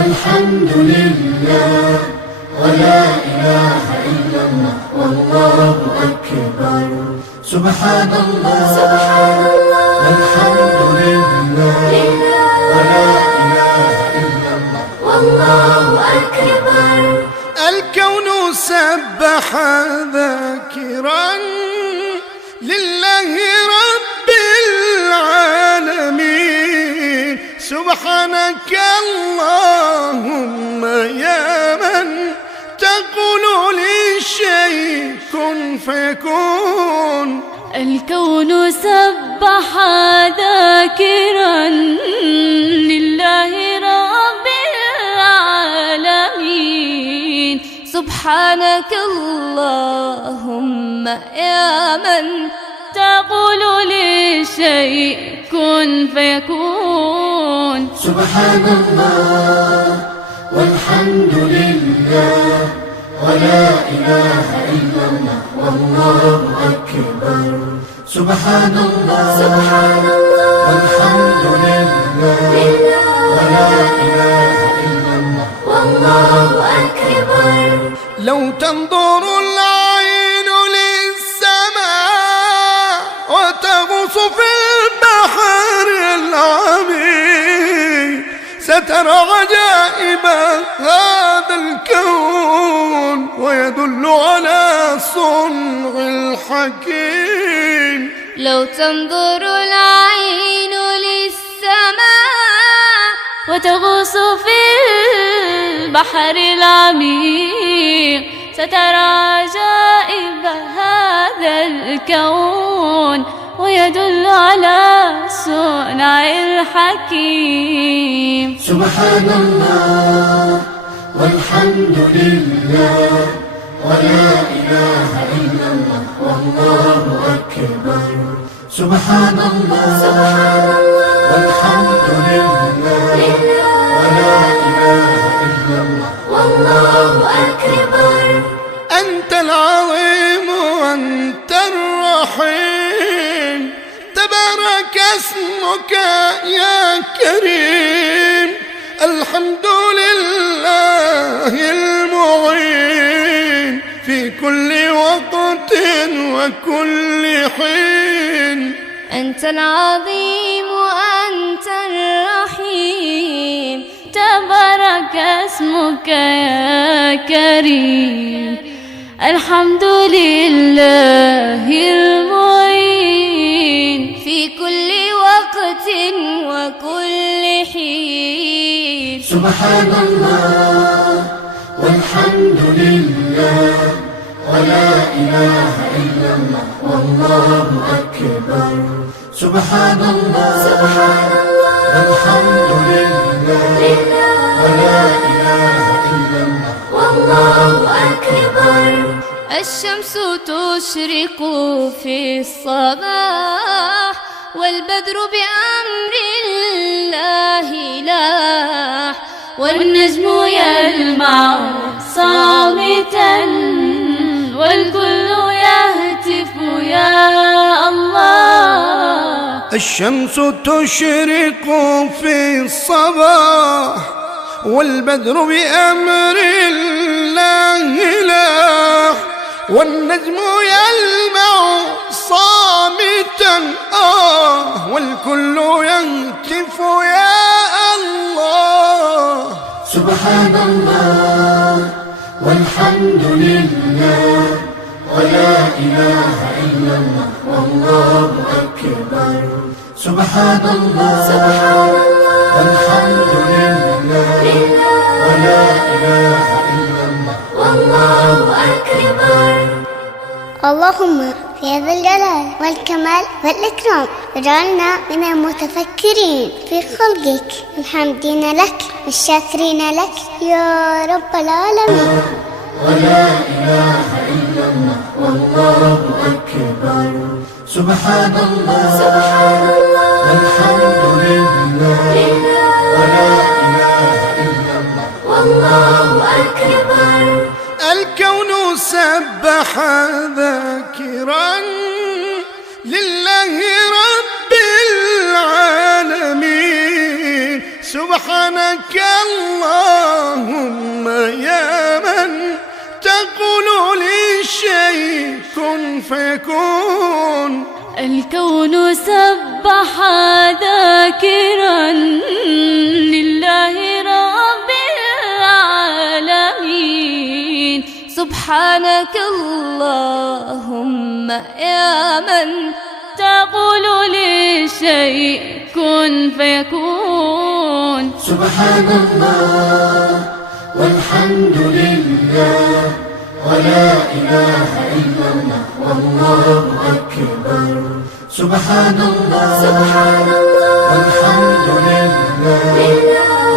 والحمد لله ولا إله إلا الله والله أكبر. سبحان الله سبحان الله والحمد لله ولا إله إلا الله والله أكبر. الكون سبح ذاكرا لله رب العالمين. سبحانك اللهم يا من تقول للشيء كن فيكون. الكون سبح ذاكرا لله رب العالمين. سبحانك اللهم يا من تقول للشيء كن فيكون. سبحان الله والحمد لله ولا إله إلا الله والله أكبر. سبحان الله سبحان الله والحمد لله ولا إله إلا الله والله أكبر. لو تنظر العين للسماء وتغوص في البحر العميق سترى عجائب هذا الكون ويدل على صنع الحكيم. لو تنظر العين للسماء وتغوص في البحر العميق سترى عجائب هذا الكون ويدل على صنع الحكيم. سبحان الله والحمد لله ولا إله إلا الله والله أكبر. سبحان الله سبحان الله والحمد لله ولا إله إلا الله والله أكبر. أنت العظيم وأنت الرحيم تبارك اسمك يا كريم. الحمد لله المعين في كل وقت وكل حين. أنت العظيم وأنت الرحيم تبارك اسمك يا كريم. الحمد لله المعين في كل وقت وكل حين. سبحان الله والحمد لله ولا إله إلا الله والله أكبر. سبحان الله سبحان الله والحمد لله ولا إله إلا الله والله أكبر. الشمس تشرق في الصباح والبدر بأمر الله لاح والنجم يلمع صامتا والكل يهتف يا الله. الشمس تشرق في الصباح والبدر بأمر الله لاح والنجم يلمع صامتا والكل يهتف يا الله. سبحان الله والحمد لله ولا إله إلا الله والله أكبر. سبحان الله سبحان الله والحمد لله ولا إله إلا الله والله أكبر. اللهم في هذا الجلال والكمال والإكرام اجعلنا من المتفكرين في خلقك الحامدين لك والشاكرين لك يا رب العالمين. ولا إله إلا الله والله أكبر. سبحان الله سبحان الله والحمد لله ولا إله إلا الله والله أكبر. الكون سبح ذاكرا لله رب العالمين. سبحان سبحانك اللهم يا من تقول للشيء كن فيكون. الكون سبح ذاكرا لله رب العالمين. سبحانك اللهم يا من تقول للشيء كن فيكون. سبحان الله والحمد لله ولا إله إلا الله والله أكبر. سبحان الله والحمد لله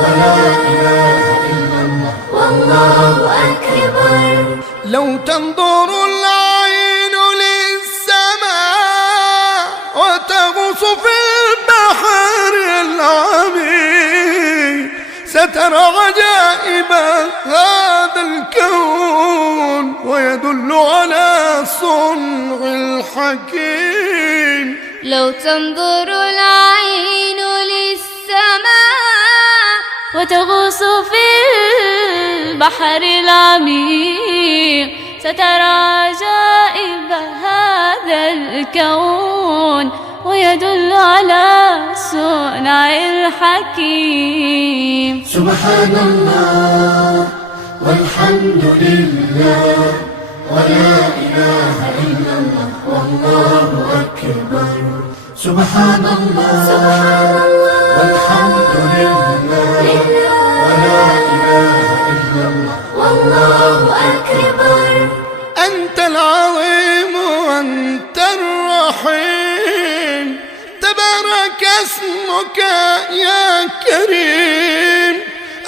ولا إله إلا الله والله أكبر. لو تنظر العين للسماء وتغوص في البحر العميق سترى عجائب هذا الكون ويدل على صنع الحكيم. لو تنظر العين للسماء وتغوص في البحر العميق سترى عجائب هذا الكون ويدل على صنع الحكيم. سبحان الله والحمد لله ولا إله إلا الله والله أكبر. سبحان الله والحمد لله ولا إله إلا الله والله أكبر. أنت العظيم وأنت الرحيم تبارك اسمك يا كريم.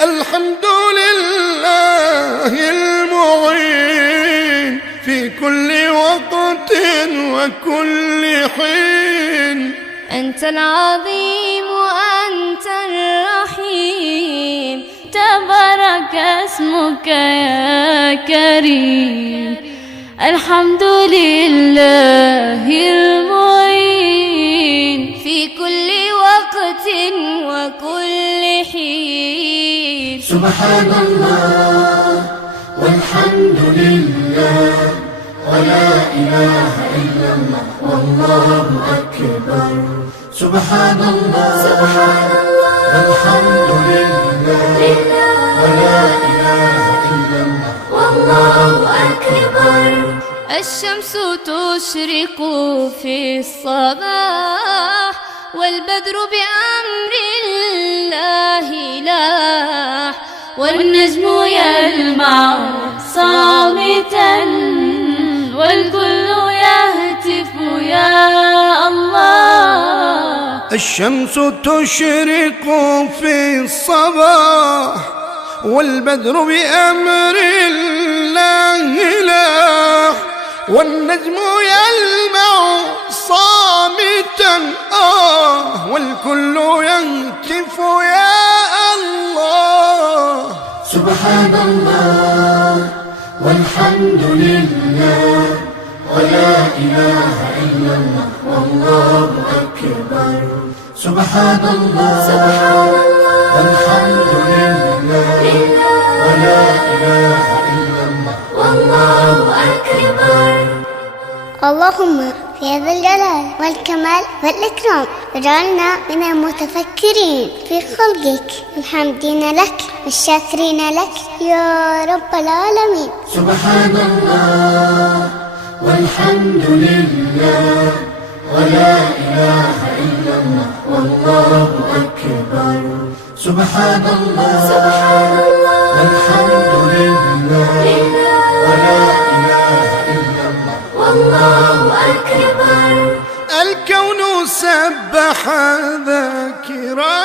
الحمد لله المعين في كل وقت وكل حين. أنت العظيم وأنت الرحيم تبارك اسمك يا كريم. الحمد لله المعين في كل وقت وكل حين. سبحان الله والحمد لله ولا إله إلا الله والله أكبر. سبحان الله والحمد لله ولا إله إلا الله والله أكبر. الشمس تشرق في الصباح والبدر بأمر الله لاح والنجم يلمع صامتا والكل يهتف يا الله. الشمس تشرق في الصباح والبدر بأمر الله لاح والنجم يلمع صامتا والكل يهتف يا الله. سبحان الله والحمد لله ولا إله إلا الله والله أكبر. سبحان الله والحمد لله ولا إله إلا الله والله أكبر. اللهم في ذا الجلال والكمال والإكرام اجعلنا من المتفكرين في خلقك الحامدين لك والشاكرين لك يا رب العالمين. سبحان الله والحمد لله ولا إله إلا الله والله أكبر. سبحان الله والحمد لله ولا إله إلا الله والله أكبر. الكون سبح ذاكرا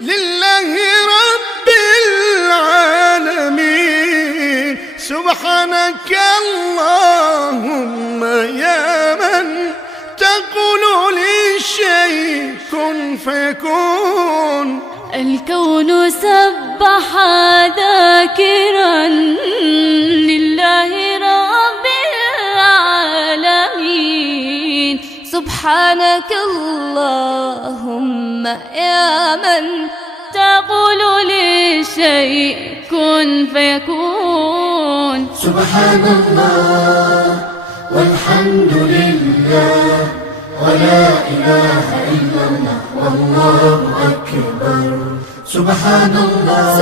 لله رب العالمين. سبحانك اللهم يا من تقول للشيء كن فيكون. الكون سبح ذاكرا لله رب العالمين. سبحانك اللهم يا من تقول للشيء كن فيكون. سبحان الله والحمد لله ولا إله إلا الله والله أكبر. سبحان الله